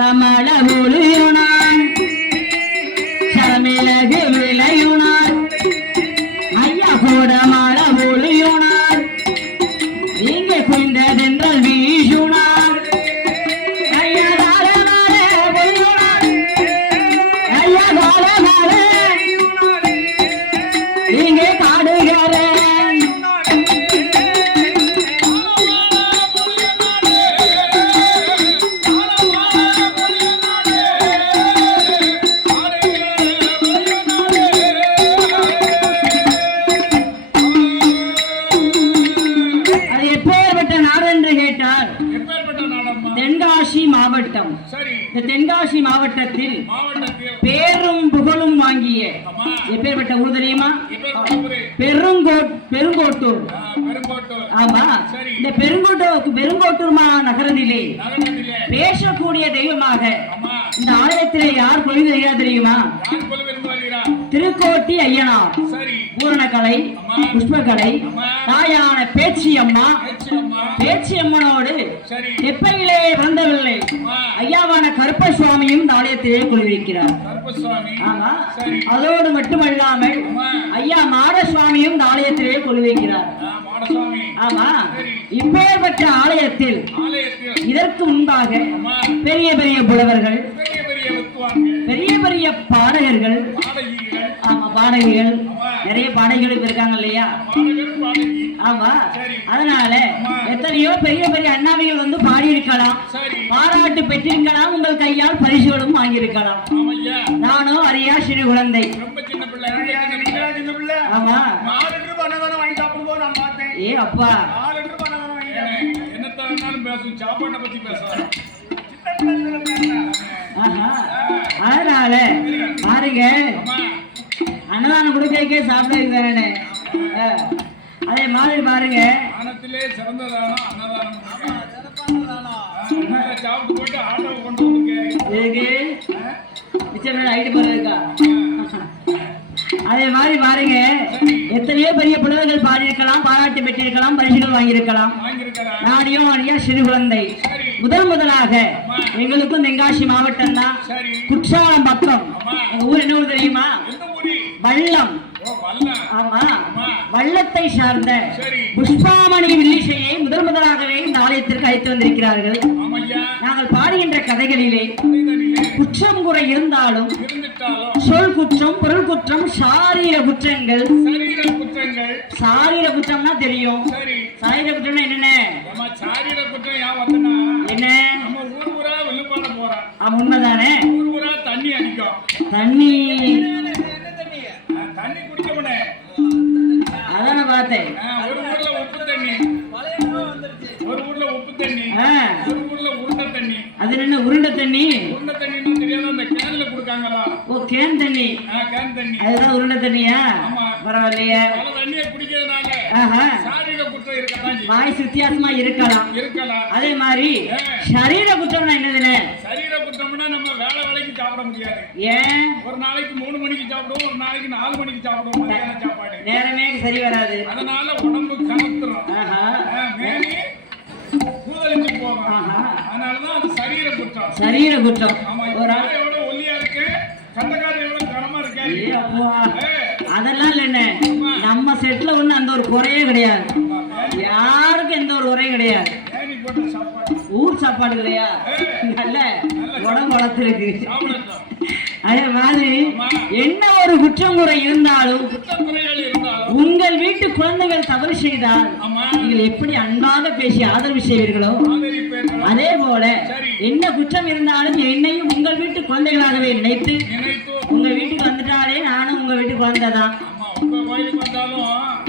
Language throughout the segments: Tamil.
சரமள ஒளியுனான் சரமிளகு விளையுனார் ஐயா கோடமள ஒளியுனார் இங்கே குய்ந்ததென்றால் வீசுனார் ஐயா தாரமள ஒளியுனார் ஐயா தாரமள இங்கே காடுகிறேன் தென்காசி மாவட்டம். இந்த தென்காசி மாவட்டத்தில் பேரும் புகழும் வாங்கிய எப்பேற்பட்ட ஊர் தெரியுமா? பெருங்கோட்டூர். ஆமா, இந்த பெருங்கோட்டூர் நகரத்திலே பேசக்கூடிய தெய்வமாக இந்த ஆலயத்திலே யார் கொள்கை வருகிறார் தெரியுமா? திருக்கோட்டி ஐயனார். பூரணக்கலை, புஷ்பக்கலை, தாயான பேச்சியம்மா. பேச்சியம்மனோடு எப்பையிலே வந்தவில்லை ஐயாவான கருப்பசுவாமியும் இந்த ஆலயத்திலே கொள்விக்கிறார். ஆமா, அதோடு மட்டுமல்லாமல் ஐயா மாடசுவாமியும் இந்த ஆலயத்திலே கொள்விக்கிறார். ஆமா, இப்பேற்பட்ட ஆலயத்தில் இதற்கு முன்பாக பெரிய பெரிய புலவர்கள், பெரிய பெரிய பாடகர்கள், ஆமா பாடகிகள், நிறைய பாடகிகள் இருக்காங்க இல்லையா? ஆமா, அதனால எத்தனையோ பெரிய பெரிய அண்ணாவிகள் வந்து பாடியிருக்கலாம், பாராட்டு பெற்றிருக்கலாம், உங்கள் கையால் பரிசுகளும் வாங்கியிருக்கலாம். நானும் அறியா சிறு குழந்தை. ஆமா, ஏ அப்பா அதனால பாருங்க, அன்னதானம் கொடுக்க சாப்பிட. அதே மாதிரி பாருங்க, அதே மாதிரி பாருங்க, எத்தனையோ பெரிய புலவர்கள் பாடியிருக்கலாம், பாராட்டு பெற்றிருக்கலாம், பரிசுகள் வாங்கியிருக்கலாம். நாடியோ அடியா சிறு குழந்தை. முதலாக எங்களுக்கும் தென்காசி மாவட்டம் தான், குற்றாலம் பக்கம். எங்க ஊர் என்ன ஊர் தெரியுமா? வல்லம். ஆமா, வல்லத்தை சார்ந்த புஷ்பாமணி வில்லிசையை முதலாகவே இந்த ஆலயத்திற்கு அழைத்து வந்திருக்கிறார்கள். நாங்கள் பாடுகின்ற கதைகளிலே குற்றம் குறை இருந்தாலும் சொல் குற்றம், பொருள் குற்றம், சாரீர குற்றங்கள். சாரீர குற்றம்னா தெரியும். சாரீர குற்றம்னா என்னென்ன? என்ன? உண்மைதானே? தண்ணி அதான பார்த்தேன். அது என்ன உருண்டை தண்ணி? ஓ, கேன் தண்ணி. அதுதான் உருண்டை தண்ணியா? பரவாயில்லையே. வாய்ஸ் வித்தியாசமா இருக்கலாம். அதே மாதிரி சரீர குற்றம்னா என்னதுன்னு? சரீர குற்றம்னா நம்ம வேலை வேலைக்கு சாப்பிட முடியாது. ஏன்? ஒரு நாளைக்கு 3 மணிக்கு சாப்பிடுவோம், ஒரு நாளைக்கு 4 மணிக்கு சாப்பிடுவோம். மத்தியான சாப்பாடு நேரமே சரி வராது. அதனால உடம்பு கனத்துரும், கூதலிச்சு போகும். அதனாலதான் அது சரீர குற்றம். சரீர குற்றம். ஒரு ஆள் எவ்வளவு ஒல்லியா இருக்கு, சந்தக்காரர் எவ்வளவு கனமா இருக்காரு, அதெல்லாம் இல்ல. நம்ம செட்ல ஒண்ணு அந்த ஒரு குறையே கிடையாது. யாருக்கும் எந்த ஒரு குறையும் கிடையாது. ஊர் சாப்பாடு கிடையாது. நல்ல உடம்பு வளர்த்துருக்கு. அதே மாதிரி என்ன ஒரு குற்றம் குறை இருந்தாலும் உங்கள் வீட்டு குழந்தைகள் தவறு செய்தால் நீங்கள் எப்படி அன்பாக பேசி ஆதரவு செய்வீர்களோ அதே போல என்ன குற்றம் இருந்தாலும் என்னையும் உங்கள் வீட்டு குழந்தைகளாகவே நினைத்து உங்க வீட்டுக்கு வந்துட்டாலே நானும் உங்க வீட்டுக்கு வந்ததான்.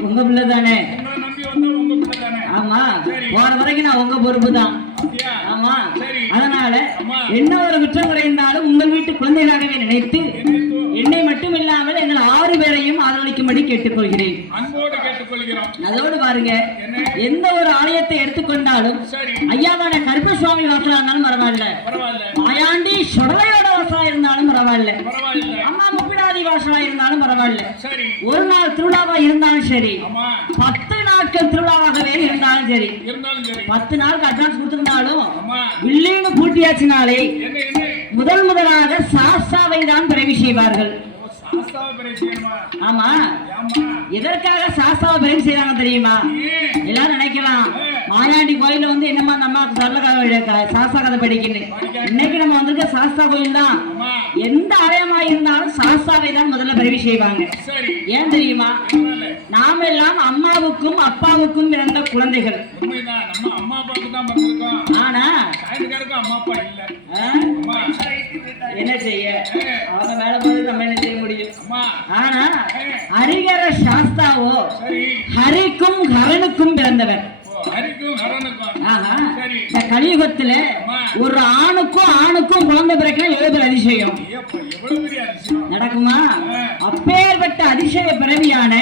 உங்க பிள்ளை தானே? ஆமா, போற வரைக்கும் நான் உங்க பொறுப்பு தான். ஆமா, அதனால என்ன ஒரு குற்றம் குறைந்தாலும் உங்கள் வீட்டு குழந்தைகளாகவே நினைத்து என்னை மட்டும் இல்லாமல் எங்கள் 6 பேரையும் ஆதரவளிக்கும்படி கேட்டுக்கொள்கிறேன். அதோடு பாருங்க, எந்த ஒரு ஆலயத்தை எடுத்துக்கொண்டாலும் ஐயாவான கருப்பசுவாமி வாசலா இருந்தாலும் பரவாயில்ல, மாயாண்டி சொடலையோட வாசலா இருந்தாலும் பரவாயில்ல, அம்மா முப்பிடாதி வாசலா இருந்தாலும் பரவாயில்ல, ஒரு நாள் திருவிழாவா இருந்தாலும் சரி, 10 நாட்கள் திருவிழாவாகவே இருந்தாலும் சரி, 10 நாளுக்கு அட்வான்ஸ் கொடுத்திருந்தாலும் வில்லின்னு பூட்டியாச்சுனாலே முதலாக சாஸ்தாவை தான் பிறவி செய்வார்கள். ஆமா, எதற்காக சாஸ்தாவை பிறவி செய்யறாங்க தெரியுமா? எல்லாரும் நினைக்கலாம் மாயாண்டி கோயில வந்து என்னமா நம்ம சாஸ்தா கதை படிக்கணும். இன்னைக்கு நம்ம வந்திருக்க சாஸ்தா கோயில் தான். எந்த ஆலயமா இருந்தாலும் சாஸ்தாவை தான் முதல்ல பிறவி செய்வாங்க. ஏன் தெரியுமா? நாம எல்லாம் அம்மாவுக்கும் அப்பாவுக்கும் பிறந்த குழந்தைகள். ஆனா என்ன செய்ய, அவங்க வேலை போது நம்ம என்ன செய்ய முடியும்? ஆனா ஹரிகர சாஸ்தாவோ ஹரிக்கும் ஹரனுக்கும் பிறந்தவர். கலியுகத்துல ஒரு ஆணுக்கும் குழந்தை பிறக்கணும் எவ்வளவு அதிசயம் நடக்குமா? அப்பேற்பட்ட அதிசய பிறவியான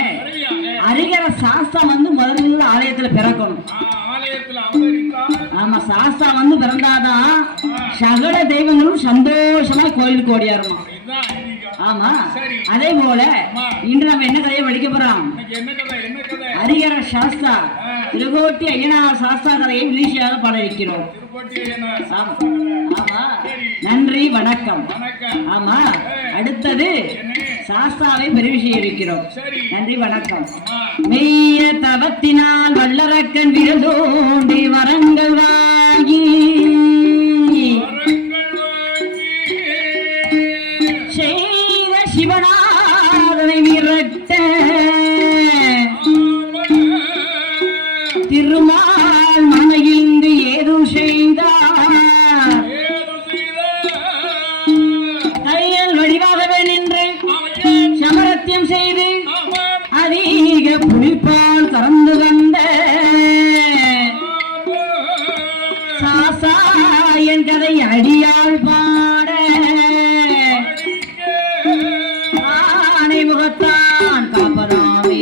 ஹரிகர சாஸ்தா வந்து முதல்ல ஆலயத்துல பிறக்கணும். ஆமா, சாஸ்தா வந்து பிறந்தாதான் சகல தெய்வங்களும் சந்தோஷமா கோயிலுக்கு ஓடியாரணும். ஆமா, அதே போல இன்று நம்ம என்ன கதையை படிக்க போறோம்? ஹரிகர சாஸ்தா திருகோட்டி ஐயனார் சாஸ்தா கதையை விழிச்சியாக பாட வைக்கிறோம். ஆமா, நன்றி, வணக்கம். ஆமா, அடுத்தது சாஸ்தாவை பிறவி செய்ய இருக்கிறோம். நன்றி, வணக்கம். மெய்ய தவத்தினால் வல்லரக்கன் விரதோண்டி வரங்கள் வாங்கி செய்த சிவனாதனை விரட்ட திருமால் மனையின்று ஏதும் செய்தார் கையில் வடிவாகவே நின்று சமரத்தியம் செய்து அதிக புலிப்பால் கறந்து வந்த சாசா என் கதை அடியால் பாட ஆனை முகத்தான் காப்பதாமே.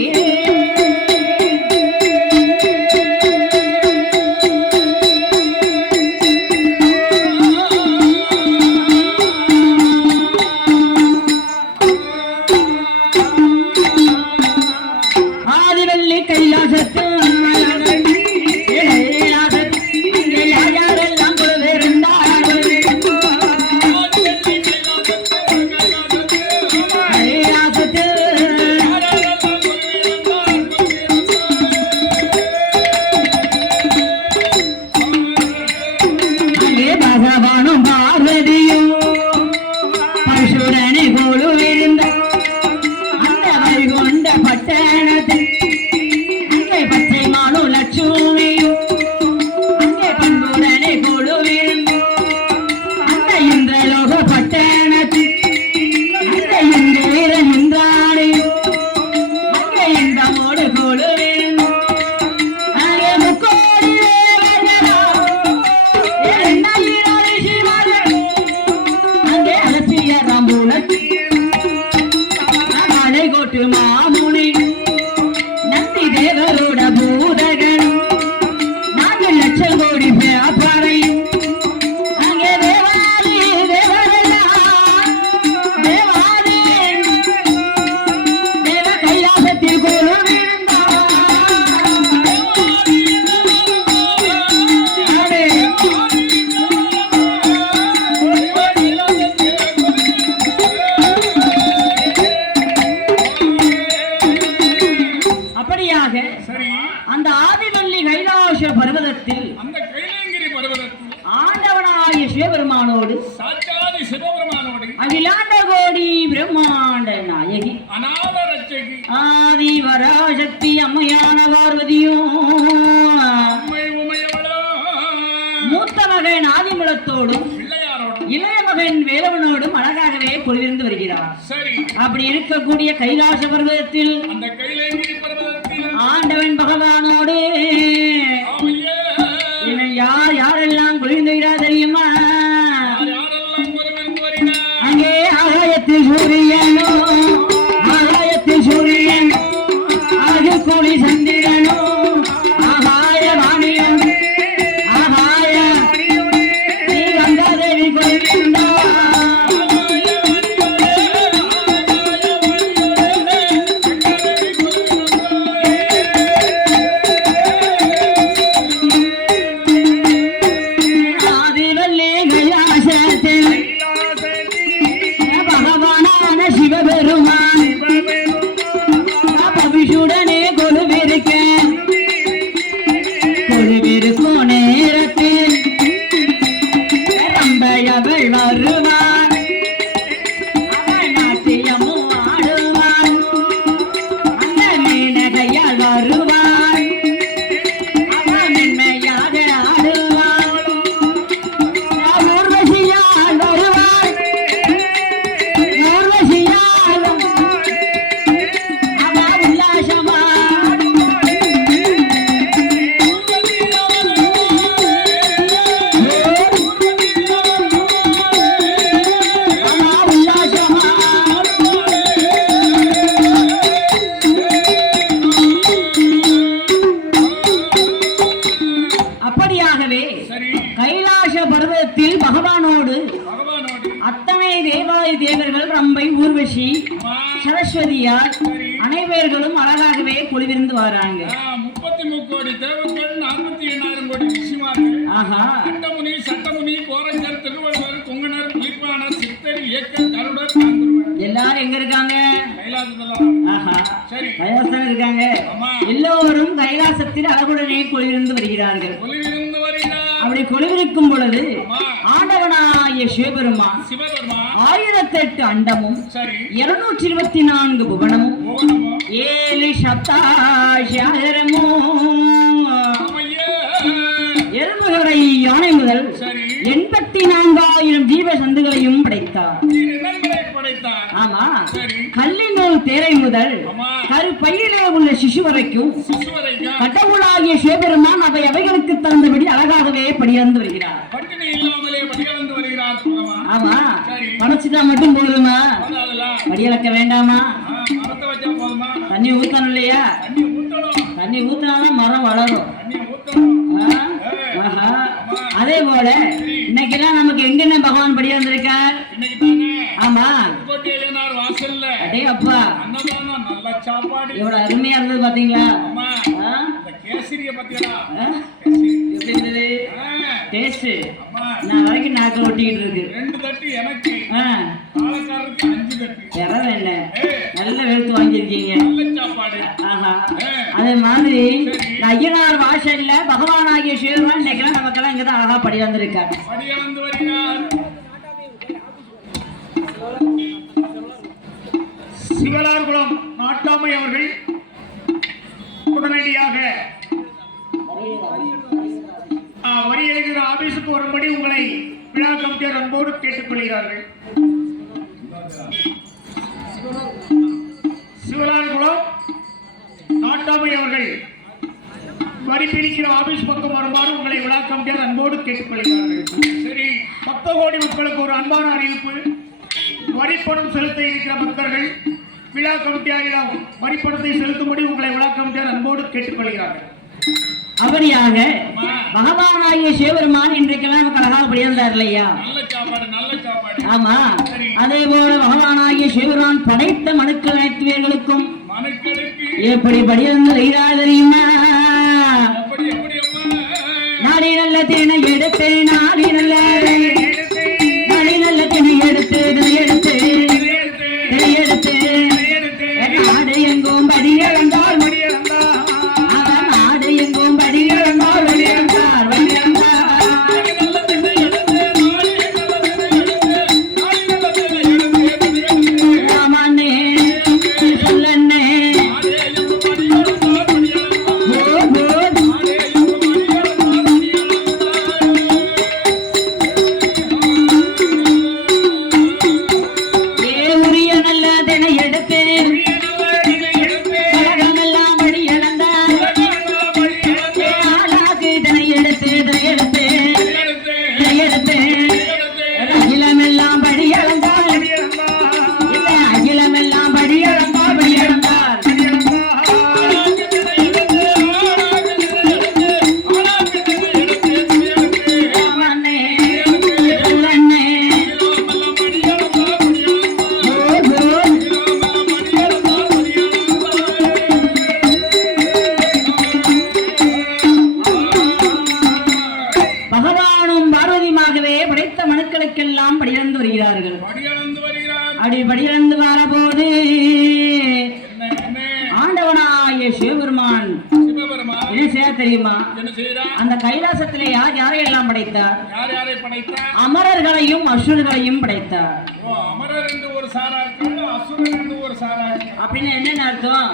அந்த ஆதிவள்ளி கைலாச பர்வதத்தில் ஆண்டவனாகிய சிவபெருமானோடு அகிலாண்ட கோடி பிரம்மாண்ட நாயகி ஆதி வராசக்தி அம்மையான பார்வதியும் மூத்த மகன் ஆதிமுலத்தோடும் இளைய மகன் வேலவனோடும் அழகாகவே பொழிலிருந்து வருகிறார். அப்படி இருக்கக்கூடிய கைலாச பர்வதத்தில் ஆண்டவன் பகவானோடு யார் யாரெல்லாம் குளிர்ந்துகிறார் தெரியுமா? அங்கே ஆகாயத்தில் சூரியனோ அழகு கூலி சந்திரனோ ஆகாய வாணியம் ஆகாய நீ கங்காதேவி குளிர்ந்தார். ஆதிவள்ளி கைலாசத்தில் அவள் வருவாள் அவள் நாட்டியமும் ஆடுவாள் அந்த மேனகையால் வருவாள் அவள் மென்மையாக ஆடுவாள் ஊர்வசியால் வருவாள் ஊர்வசியால் அவள் உல்லாசமா கைலாச பர்வதத்தில் பகவானோடு அத்தனை தேவாதி தேவர்கள் ரம்பை ஊர்வசி சரஸ்வதியார் அனைவர்களும் அழகாகவே குழுவிருந்து வராங்க 33 கோடி தேவர்கள் 48,000 கோடி ரிஷிமார்கள் அட்டமுனி சட்டமுனி கோரஞ்சர் திருவள்ளுவர் கொங்கணர் புலிப்பாணர் சித்தர் இயக்கர் கருடர் எல்லாரும் எங்க இருக்காங்க சரி கைலாசம் இருக்காங்க எல்லோரும் கைலாசத்தில் அழகுடனே குழுவிருந்து வருகிறார்கள் அப்படி கொலுவிருக்கும் பொழுது ஆண்டவனாகிய சிவபெருமான் 1008 அண்டமும் 224 புவனமும் 7 சப்தாசாரமும் எறும்புகளை யானை முதல் 84,000 ஜீவ சந்துகளையும் படைத்தார். ஆமா, கல்லினூல் தேரை முதல் கருப்பையிலே உள்ள சிசு வரைக்கும் கடவுளாகிய சிவபெருமான் அவைகளுக்கு தகுந்தபடி அழகாகவே படியந்து வருகிறார். ஆமா, படைச்சுட்டா மட்டும் போதுமா? படியளக்க வேண்டாமா? தண்ணி ஊத்தணும் இல்லையா? தண்ணி ஊத்தினாதான் மரம் வளரும். அதே போல இன்னைக்கெல்லாம் நமக்கு எங்கென்ன பகவான் படி வந்திருக்கார்? ஆமா, அடே அப்பா, எவ்வளவு அருமையா இருந்தது பாத்தீங்களா? டேஸ்ட் நான் வரைக்கும் நாக்கு ஒட்டிக்கிட்டு இருக்கு. 2 தட்டு எனக்கு, ஆளக்காரருக்கு 5 தட்டு. என்ன நல்ல வெளுத்து வாங்கியிருக்கீங்க. ஆஹா, அதே மாதிரி ஐயனார் வாசல்ல பகவான் ஆகிய சிவபெருமான் இன்னைக்கெல்லாம் நமக்கெல்லாம் இங்கதான் அழகா படி வந்திருக்காரு. சிவலார்குளம் நாட்டாமை அவர்கள் உடனடியாக வரி எழுகிற ஆபீஸுக்கு வரும்படி உங்களை விழா கமிட்டியார் அன்போடு கேட்டுக்கொள்கிறார்கள். சிவலார்குளம் நாட்டாமை அவர்கள் வரி பிரிக்கிற ஆபீஸ் பக்கம் வருமாறு உங்களை விழா கமிட்டியார் அன்போடு கேட்டுக்கொள்கிறார்கள். சரி, 10 கோடி மக்களுக்கு ஒரு அன்பான அறிவிப்பு. வரிப்பணம் செலுத்த இருக்கிற பக்தர்கள் விழா கமிட்டியாரிடம் வரிப்பணத்தை செலுத்தும்படி உங்களை விழா கமிட்டியார் அன்போடு கேட்டுக்கொள்கிறார்கள். அப்படியாக பகவானாகிய சிவபெருமான் இன்றைக்கெல்லாம் நமக்கு அழகாக படியிருந்தார் இல்லையா? ஆமா, அதே போல பகவானாகிய சிவபெருமான் படைத்த மனுக்கள் அனைத்துவர்களுக்கும் எப்படி படியிருந்தார் தெரியுமா? நாடி நல்ல தேனை எடுத்து, நாடி நல்ல தேனை எடுத்து எடுத்து எடுத்து நாடு எங்கும் படி இழந்தால் நாடு எங்கும் படி இழந்தால் வழியிழந்தார் ராமண்ணே சொல்லண்ணே அப்படி படியிழந்து வரபோது ஆண்டவனாகிய சிவபெருமான் என்ன செய்ய தெரியுமா? என்ன செய்யறா? அந்த கைலாசத்திலே யார் யாரையெல்லாம் படைத்தார்? யார் யாரை படைத்தார்? அமரர்களையும் அசுரர்களையும் படைத்தார். ஓ, அமரர் என்று ஒரு சாரா இருக்காங்க, அசுரர் என்று ஒரு சாரா இருக்காங்க. அப்படின்னு என்ன அர்த்தம்?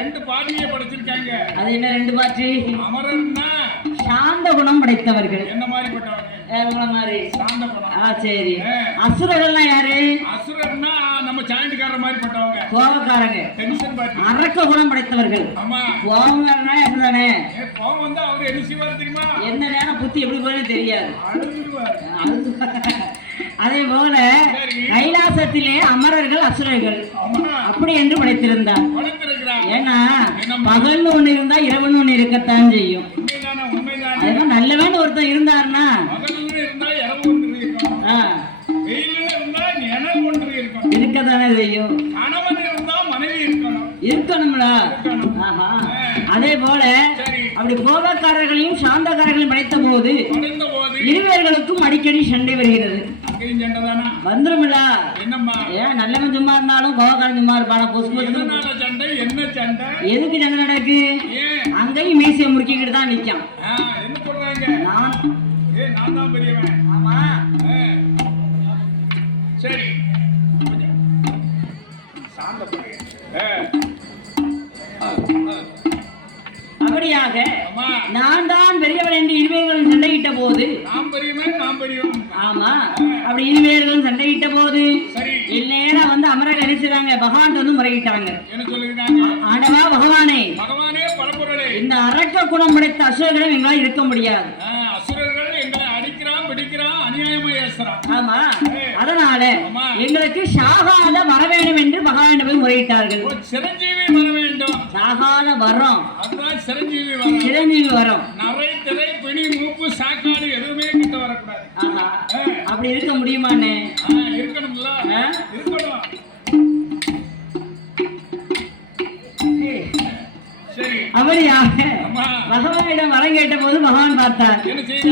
ரெண்டு பாட்டியை படைச்சிருக்காங்க. அது என்ன ரெண்டு பாட்டி? அமரர்னா சாந்த குணம் படைத்தவர்கள். என்ன மாதிரி பட்டவங்க? மாதிரி சாந்த குணம். சரி. அசுரர்கள்னா யாரு? அசுரர்னா நம்ம சாயண்டுக்காரர் மாதிரி பட்டவங்க, கோபக்காரங்க, டென்ஷன் பாட்டி. அரக்க குணம் படைத்தவர்கள். ஆமா, கோபம்னா எப்படிதானே? கோபம் வந்து அவர் என்ன செய்வார் தெரியுமா? எந்த நேரம் புத்தி எப்படி போய் தெரியாது, அழுதுருவார். அதே போல கைலாசத்திலே அமரர்கள் அசுரர்கள் அப்படி என்று படைத்திருந்தார். ஏன்னா பகல்னு ஒண்ணு இருந்தா இரவுன்னு ஒண்ணு இருக்கத்தான் செய்யும். அதெல்லாம் நல்லவன் ஒருத்தன் இருந்தாருன்னா இருக்கத்தானே செய்யும். இருக்கணும்ல. அதே போல அப்படி கோபக்காரர்களையும் சாந்தக்காரர்களையும் படைத்த போது இருவர்களுக்கும் அடிக்கடி சண்டை வருகிறது. வந்துருமில்ல. ஏன் நல்லவன் சும்மா இருந்தாலும் கோபக்காரன் சும்மா இருப்பானா? எதுக்கு சண்டை நடக்கு? அங்கேயும் மீசிய முறுக்கிக்கிட்டு தான் நிக்கான். ஆமா சரி. அப்படியாக நான் தான் பெரியவன் என்று இருவேர்களும் சண்டையிட்ட போது, ஆமா அப்படி இருவேர்களும் சண்டையிட்ட போது இந்நேரம் வந்து அமரர் நினைச்சாங்க, பகவான் வந்து முறையிட்டாங்க. ஆண்டவா பகவானே, இந்த அரக்க குணம் படைத்த அசுரர்களும் எங்களால் இருக்க முடியாது. ஆமா, அதனால எங்களுக்கு சாகாத வர வேண்டும் என்று பகவான் போய் முறையிட்டார்கள். சாகாத வரம், சிரஞ்சீவி வரம். எதுவுமே கிட்ட வரக்கூடாது. அப்படி இருக்க முடியுமான்னு? இருக்கணும்ல. அப்படியாக பகவானிடம் வரம் கேட்ட போது பகவான் பார்த்தார்,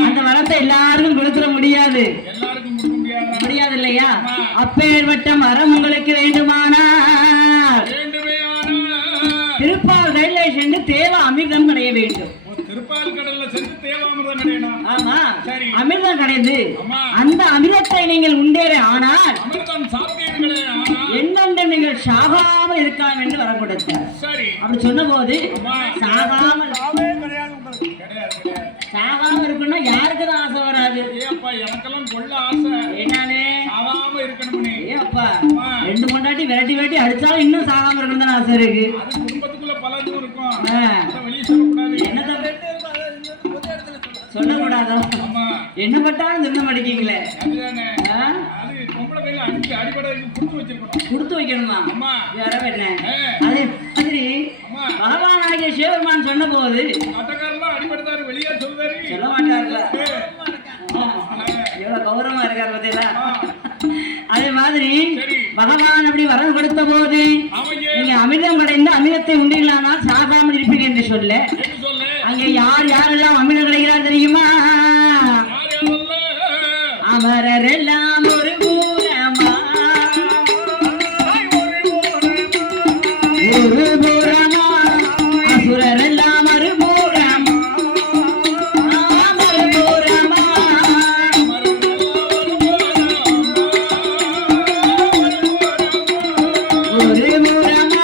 அந்த வரத்தை எல்லாருக்கும் கொடுத்துட முடியாது. முடியாது இல்லையா? அப்பேற்பட்ட மரம் உங்களுக்கு வேண்டுமானால் திருப்பால் கடலை சென்று தேவ அமிர்தம் கிடைய வேண்டும். ஆமா, அமிர்தம் கிடையாது. அந்த அமிர்தத்தை நீங்கள் உண்டேறே ஆனால் என்னென்று நீங்கள் சாகாமல் இருக்கலாம் என்று வரம் கொடுத்தார். அப்படி சொன்ன போது சாகாமல் இருக்குன்னா யாருக்குதான் ஆசை வராது? எனக்கெல்லாம் கொள்ள ஆசை. என்னன்னு இருக்கணும். ஏப்பா ரெண்டு கொண்டாட்டி விரட்டி விரட்டி அடிச்சாலும் இன்னும் சாகாம இருக்கணும் தான் ஆசை இருக்கு. குடும்பத்துக்குள்ள பல இதுவும் இருக்கும். என்னத்த சொல்லக்கூடாதோ? என்ன பட்டாலும் திரும்ப அடிக்கீங்களே. கொடுத்து வைக்கணுமா? என்ன அதே மாதிரி பகவான் ஆகிய சிவபெருமான் சொன்ன போது சொல்ல மாட்டார்ல, எவ்வளவு கௌரவமா இருக்காரு பார்த்தீங்களா? அதே மாதிரி பகவான் அப்படி வரம் கொடுத்த போது நீங்க அமிர்தம் கடைந்து அமிர்தத்தை உண்டீங்களானால் சாகாமல் இருப்பீங்க என்று சொல்ல, அங்கே யார் யாரெல்லாம் அமிர்தம் கிடைக்கிறார் தெரியுமா? அமரர் எல்லாம் ஒரு பூரமா, ஒரு பூரமா, அசுரர் எல்லாம் ஒரு பூரமா, ஒரு பூரமா, ஒரு பூரமா.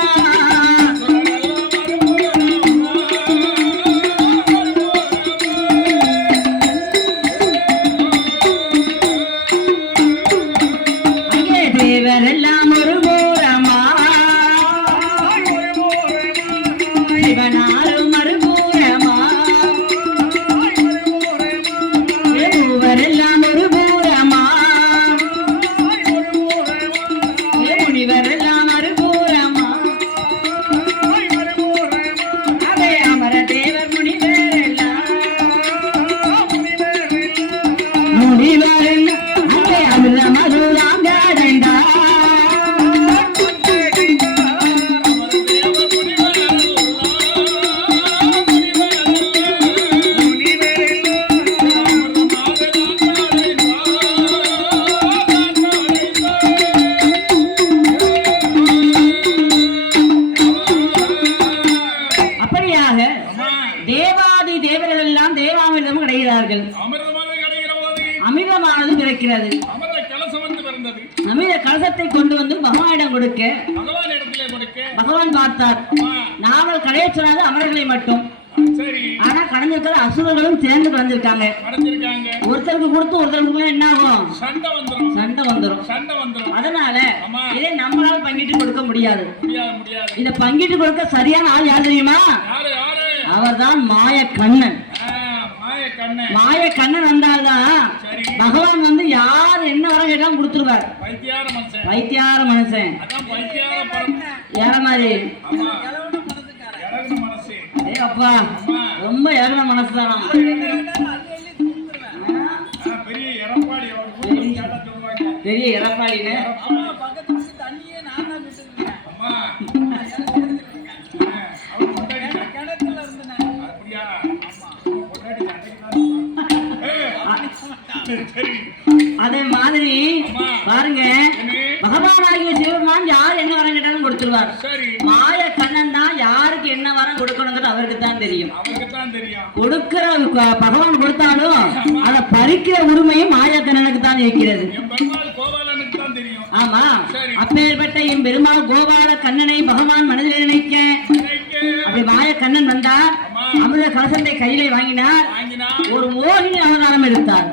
தேவரெல்லாம் ஒரு பூரமா, சிவனாரும் ஒரு பூரமா, மூவரெல்லாம் ஒரு பூரமா, முனிவரெல்லாம் ஒரு பூரமா, அதே அமர தேவர் முனிவரெல்லாம் முனிவரெல்லாம் அதே அமிர்த மதுராங்க அமிர்த கலசத்தை கொண்டு வந்து பகவானிடம் கொடுக்க பகவான் இடத்துல கொடுக்க பகவான் பார்த்தார். ஆமா. நாவல் கடைய சொல்லாத அமரர்களை மட்டும். சரி. ஆனா கடந்திருக்கிற அசுரர்களும் சேர்ந்து கலந்திருக்காங்க. கடந்திருக்காங்க. ஒருத்தருக்கு கொடுத்து ஒருத்தருக்கு என்ன ஆகும்? சண்டை வந்துரும். சண்டை வந்துரும். அதனால இதை நம்மளால பங்கிட்டு கொடுக்க முடியாது. முடியாது. இத பங்கிட்டு கொடுக்க சரியான ஆள் யார் தெரியுமா? யாரு? அவர்தான் மாயக்கண்ணன். மாயக்கண்ணன் வந்தால்தான் பகவான் வந்து யார் என்ன வர கேட்டாலும் கொடுத்துருவார். வைத்தியார மனுஷன் யார மாதிரி அப்பா ரொம்ப இறங்கின மனசு தானா? பெரிய இறப்பாடின்னு அதே மாதிரி பாருங்க, பகவானாகிய சிவபெருமான் யார் என்ன வரம் கேட்டாலும் கொடுத்துருவார். மாய கண்ணன் தான் யாருக்கு என்ன வரம் கொடுக்கணுங்கிறது அவருக்கு தான் தெரியும். கொடுக்கிற பகவான் கொடுத்தாலும் அதை பறிக்கிற உரிமையும் மாய கண்ணனுக்கு தான் இருக்கிறது. ஆமா, அப்பேற்பட்ட என் பெருமாள் கோபால கண்ணனை பகவான் மனதில் நினைக்க அப்படி மாய கண்ணன் வந்தார். அமிர்த கலசத்தை கையிலே வாங்கினார். ஒரு மோகினி அவதாரம் எடுத்தார்.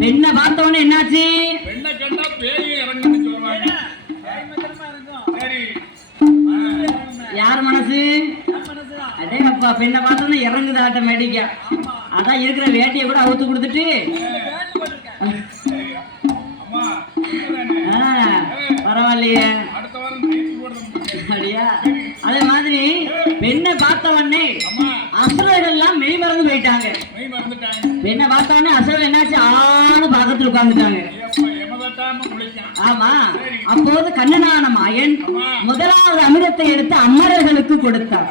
பெண்ணை பார்த்தவொடனே என்னாச்சு? யார் மனசு? அதே அப்பா பெண்ணை பார்த்தோன்னே இறங்குது ஆட்டோமேட்டிக்கா. அதான் இருக்கிற வேட்டியை கூட அவுத்து கொடுத்துட்டு பரவாயில்லையே அப்படியா? அதே மாதிரி பெண்ணை பார்த்தவொடனே அசுரர்கள் எல்லாம் மெய் மறந்து போயிட்டாங்க. பெண்ணை பார்த்தவொடனே அசுரர்கள் என்னாச்சு? ஆணு பக்கத்துல உட்கார்ந்துட்டாங்க. ஆமா, அப்போது கண்ணனான மாயன் முதலாவது அமிர்தத்தை எடுத்து அமரர்களுக்கு கொடுத்தார்.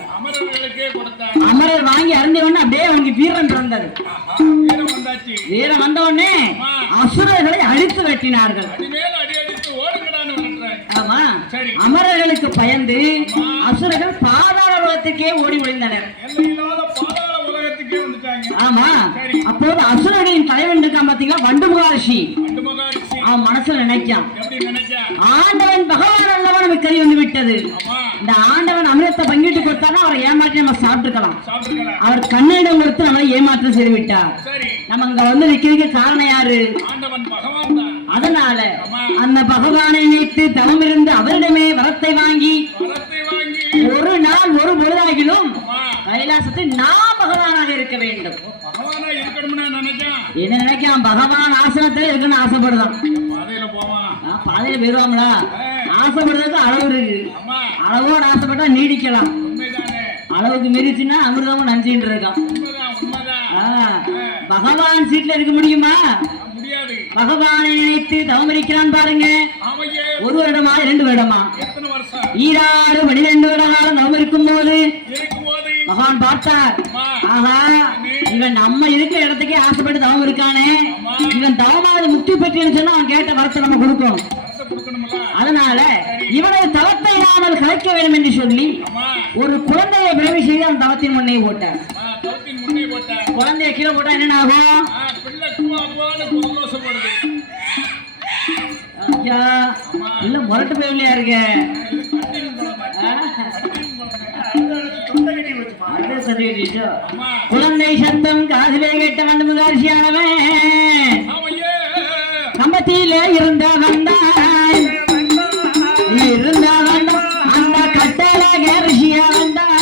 அமரர் வாங்கி அருந்தவொடனே அப்படியே அவங்க வீரம் பிறந்தது. வீரம் வந்த உடனே அசுரர்களை அழித்து வெட்டினார்கள். ஆமா, அமரர்களுக்கு பயந்து அசுரர்கள் பாதாள உலகத்துக்கே ஓடி ஒளிந்தனர். ஆமா, அப்போது அசுரர்களின் தலைவன் இருக்கான் பாத்தீங்களா, வண்டு மகாரிஷி. அவன் மனசுல நினைக்கான், ஆண்டவன் பகவான் அல்லவன் நமக்கு கறி வந்து விட்டது. இந்த ஆண்டவன் அமிர்தத்தை பங்கிட்டு கொடுத்தானா அவரை ஏமாற்றி நம்ம சாப்பிட்டுக்கலாம். அவர் கண்ணிடம் கொடுத்து நம்மளை ஏமாற்றம் செய்து விட்டார். நம்ம இங்க வந்து நிக்கிறதுக்கு காரணம் யாரு? அதனால அந்த பகவானை நினைத்து தவம் இருந்து அவரிடமே வரத்தை வாங்கி ஒரு நாள் ஒரு பொழுதாகிலும் கைலாசத்தில் நான் பகவானாக இருக்க வேண்டும். என்ன நினைக்கான்? பகவான் ஆசனத்துல இருக்குன்னு ஆசைப்படுதான். பாதையில போயிருவாங்களா? ஆசைப்படுறதுக்கு அளவு இருக்கு. அளவோட ஆசைப்பட்டா நீடிக்கலாம். அளவுக்கு மீறிச்சுன்னா அமிர்தமும் நஞ்சின்னு இருக்கான். பகவான் சீட்ல இருக்க முடியுமா? பகவானை நினைத்து தவம் இருக்கிறான் பாருங்க. ஒரு வருடமா 2 வருடமா 12 வருட காலம் தவம் இருக்கும் போது பகவான் பார்த்தார், ஆஹா இவன் நம்ம இருக்கிற இடத்துக்கே ஆசைப்பட்டு தவம் இருக்கானே, இவன் தவமாவது முக்தி பெற்று சொன்னா அவன் கேட்ட வரத்தை நம்ம கொடுக்கணும். அதனால இவனது தவத்தை நாமல் கலைக்க வேண்டும் என்று சொல்லி ஒரு குழந்தையை பிறவி செய்து அந்த தவத்தின் முன்னே போட்டார். குழந்தைய கீழே போட்டா என்ன ஆகும்? இல்ல முரட்டு பேவிலையா இருக்க குழந்தை சத்தம் காதிலே கேட்ட வந்த முகாரிசியானவன் கம்பத்திலே இருந்த வந்தாய் இருந்த வந்த அந்த கட்டளை ரிஷியா வந்தாய்.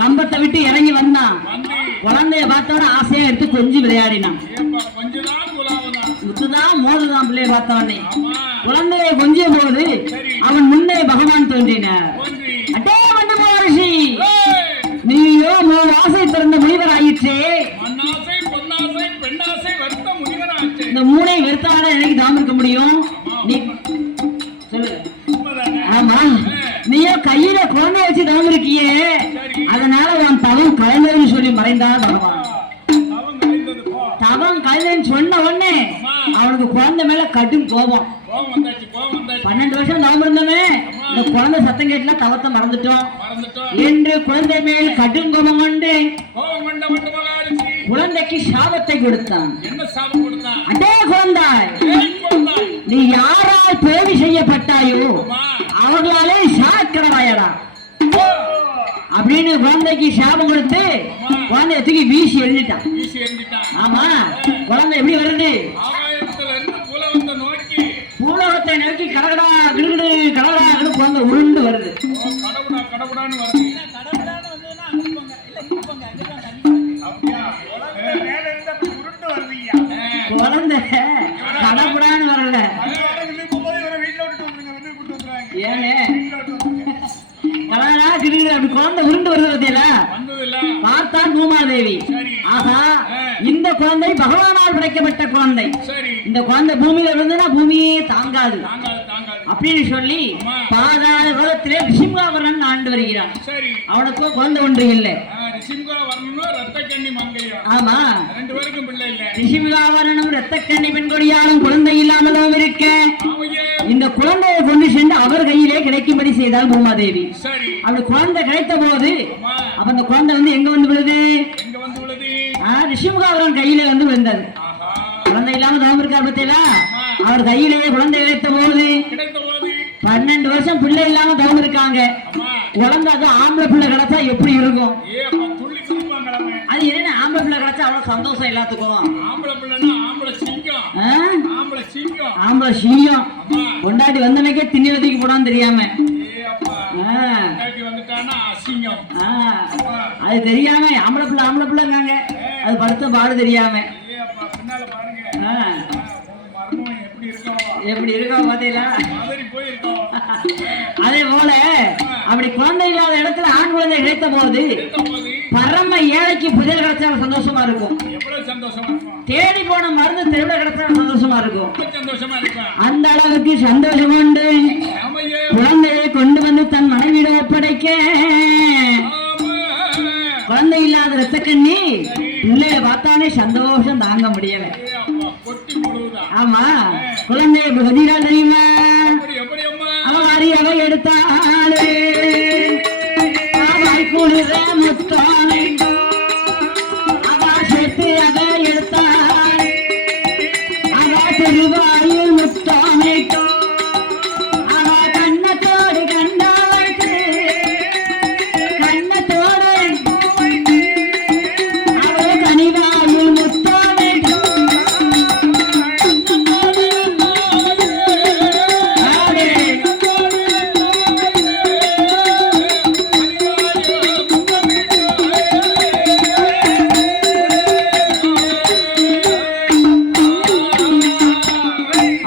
கம்பத்தை விட்டு இறங்கி வந்தான். குழந்தைய பார்த்தோட ஆசையா எடுத்து கொஞ்சம் விளையாடினான். முத்துதான் மோதுதான் பிள்ளைய பார்த்தவனே. குழந்தைய கொஞ்சிய போது அவன் முன்னே பகவான் தோன்றினார். அட்டே வண்டு மகரிஷி, நீயோ ஆசை திறந்த முனிவர் ஆயிற்றே. இந்த மூளை வெறுத்தாட எனக்கு தாம் இருக்க முடியும். நீ சொல்லு. ஆமா, நீயோ கையில குழந்தைய வச்சு தவம் இருக்கியே, அதனால உன் தவம் கலைந்ததுன்னு சொல்லி மறைந்தார் பகவான். குழந்தைன்னு சொன்ன உடனே அம்மா. அவனுக்கு குழந்தை மேல கடும் கோபம். கோவம் வந்தாச்சு, கோவம் வந்தாச்சு. 12 வருஷம் தவம் இருந்தவே இந்த குழந்தை சத்தம் கேட்டுல தவத்தை மறந்துட்டோம் மறந்துட்டோம். என்று குழந்தை மேல் கடும் கோபம் கொண்டு கோவம் கொண்ட மட்டும் மகாரிஷி குழந்தைக்கு சாபத்தை கொடுத்தான். என்ன சாபம் கொடுத்தான்? அடே குழந்தாய், ஏய் குழந்தாய். நீ யாரால் பேவி செய்யப்பட்டாயோ அம்மா. அவர்களாலே சாக்கடவாயடா ஓ, அப்படின்னு குழந்தைக்கு சாபம் கொடுத்து குழந்தைய தூக்கி வீசி எறிஞ்சிட்டான். வீசி எறிஞ்சிட்டான். ஆமா, குழந்தை எப்படி வருது? ஆகாயத்துல இருந்து புலவத்தை நோக்கி பூலகத்தை நோக்கி கடகடா கிடுகிடு கடகடா குழந்தை உருண்டு வருது. ஓ, கடவுடா கடவுடான்னு வருது. அப்படியா? மேல இருந்து அப்படி உருண்டு வருதுய்யா. குழந்தை கடப்படான்னு வரல. அதனால விழுக்கும் போது இவரை வீட்டுல விட்டுட்டு வந்துருங்க, வந்து கூட்டு வந்துருவாங்க. ஏனே வீட்டுல விட்டு வந்துருங்க. கடகடா கிடுகிடு அப்படி குழந்தை உருண்டு வருது பத்தியில வந்தது இல்ல. பார்த்தான் பூமாதேவி. சரி. ஆஹா, இந்த குழந்தை பகவானால் படைக்கப்பட்ட குழந்தை. சரி. இந்த குழந்தை பூமியில விழுந்துனா பூமியே தாங்காது தாங்காது தாங்காது. அப்படின்னு சொல்லி அம்மா. பாதாள உலகத்திலே ரிஷிம்காவரன் ஆண்டு வருகிறான். சரி. அவனுக்கோ குழந்தை ஒன்று இல்லை. ரிஷிம்கா வரணும், ரத்த கண்ணி மங்கையா. ஆமா, 2 பேருக்கும் பிள்ளை இல்ல. ரிஷிம்காவரனும் ரத்தக்கண்ணி பெண்கொடியாலும் குழந்தை இல்லாமலும் இருக்க ஆமையே. இந்த குழந்தையை கொண்டு சென்று அவர் கையிலே கிடைக்கும்படி செய்தாள் பூமாதேவி. சரி. அப்படி குழந்தை கிடைத்த போது அம்மா. அப்ப அந்த குழந்தை வந்து எங்க வந்து விழுது? எங்க வந்து விழுது? ரிஷிம்காவரன் கையிலே வந்து விழுந்தது. ஆஹா. குழந்தை இல்லாம தவம் இருக்கா பத்தியா? அவர் கையிலேயே குழந்தை கிடைத்த போது கிடைத்த போது 12 வருஷம் பிள்ளை இல்லாம தவம் இருக்காங்க. அம்மா. குழந்தை அது ஆம்பளை பிள்ளை கிடைச்சா எப்படி இருக்கும்? ஏ அப்பா துள்ளி குதிப்பாங்களாமே. அது என்ன ஆம்பளை பிள்ளை கிடைச்சா அவ்வளவு சந்தோஷம் எல்லாத்துக்கும். ஆம்பளை பிள்ளைன்னா ஆம்பளை சிங்கம். ஆ? ஆம்பளை சிங்கம். ஆம்பளை சீயம் அம்மா. கொண்டாடி வந்தனைக்கே திண்ணி வதிக்கு போடான்னு தெரியாம. ஏ அப்பா ஆ, முன்னாடி வந்துட்டான்னா அசிங்கம். ஆ. அப்பா. அது தெரியாம ஆம்பளை பிள்ளைங்காங்க. அது படுத்த பாடு தெரியாம. ஏ அப்பா பின்னால பாருங்க. ஆ, உன் மர்மம் எப்படி இருக்கோ எப்படி இருக்கா பாத்தீங்களா? மாதிரி போயிருக்கோம். அதே போல அப்படி குழந்தை இல்லாத இடத்துல ஆண் குழந்தை கிடைத்த போது இருக்க போது பரம ஏழைக்கு புதையல் கிடைச்சா சந்தோஷமா இருக்கும். எவ்வளவு சந்தோஷமா இருக்கும். தேடி போன மருந்து தெருவுல கிடைச்சா சந்தோஷமா இருக்கும். ரொம்ப சந்தோஷமா இருப்பேன். அந்த அளவுக்கு சந்தோஷம் கொண்டு ஆமையே. குழந்தையை கொண்டு வந்து தன் மனைவியிடம் ஒப்படைக்க ஆமா. குழந்தை இல்லாத ரத்தக்கண்ணி பிள்ளைய பார்த்தானே சந்தோஷம் தாங்க முடியல. ஏ அப்பா கொட்டி முழுவுதா. ஆமா, குழந்தைய பதிலா தெரியுமா? எப்படி அம்மா? அவன் அறியவை எடுத்தாளே அவள் குளிர முத்தானை அவள் செத்து அதை எடுத்தாள் அவள் திருவாயில் முத்தானை அவள் கண்ணத்தோடு கண்டாளைக்கு கண்ணத்தோடு அவள் கனிவாயில் முத்தானை